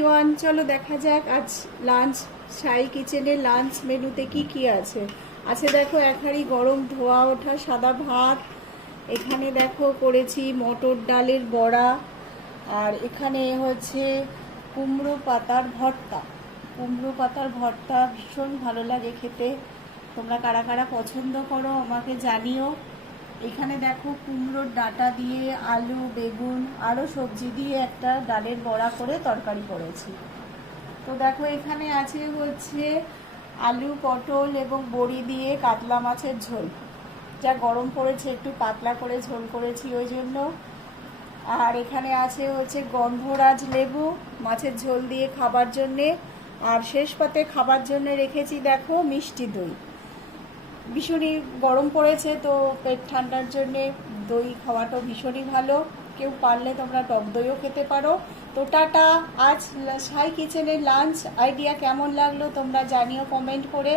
Everyone, চলো দেখা যাক আজ লাঞ্চ সাই কিচেনের লাঞ্চ মেনুতে কি কি আছে। দেখো এক হাঁড়ি গরম ধোয়া ওঠা সাদা ভাত, এখানে দেখো করেছি মটর ডালের বড়া, আর এখানে হচ্ছে কুমড়ো পাতার ভর্তা। কুমড়ো পাতার ভর্তা ভীষণ ভালো লাগে খেতে, তোমরা কারা কারা পছন্দ করো আমাকে জানিও। এখানে দেখো কুমড়োর ডাঁটা দিয়ে আলু বেগুন আরও সবজি দিয়ে একটা ডালের বড়া করে তরকারি করেছি। তো দেখো এখানে আছে হচ্ছে আলু পটল এবং বড়ি দিয়ে কাতলা মাছের ঝোল, যা গরম পড়েছে একটু পাতলা করে ঝোল করেছি ওই জন্য। আর এখানে আছে হচ্ছে গন্ধরাজ লেবু মাছের ঝোল দিয়ে খাবার জন্যে, আর শেষ পাতে খাবার জন্য রেখেছি দেখো মিষ্টি দই। ভীষণই গরম পড়েছে তো পেট ঠান্ডার জন্যে দই খাওয়াটা ভীষণই ভালো, কেউ পারলে তোমরা টক দইও খেতে পারো। তো টাটা, আজ সাই কিচেনের লাঞ্চ আইডিয়া কেমন লাগলো তোমরা জানিও কমেন্ট করে।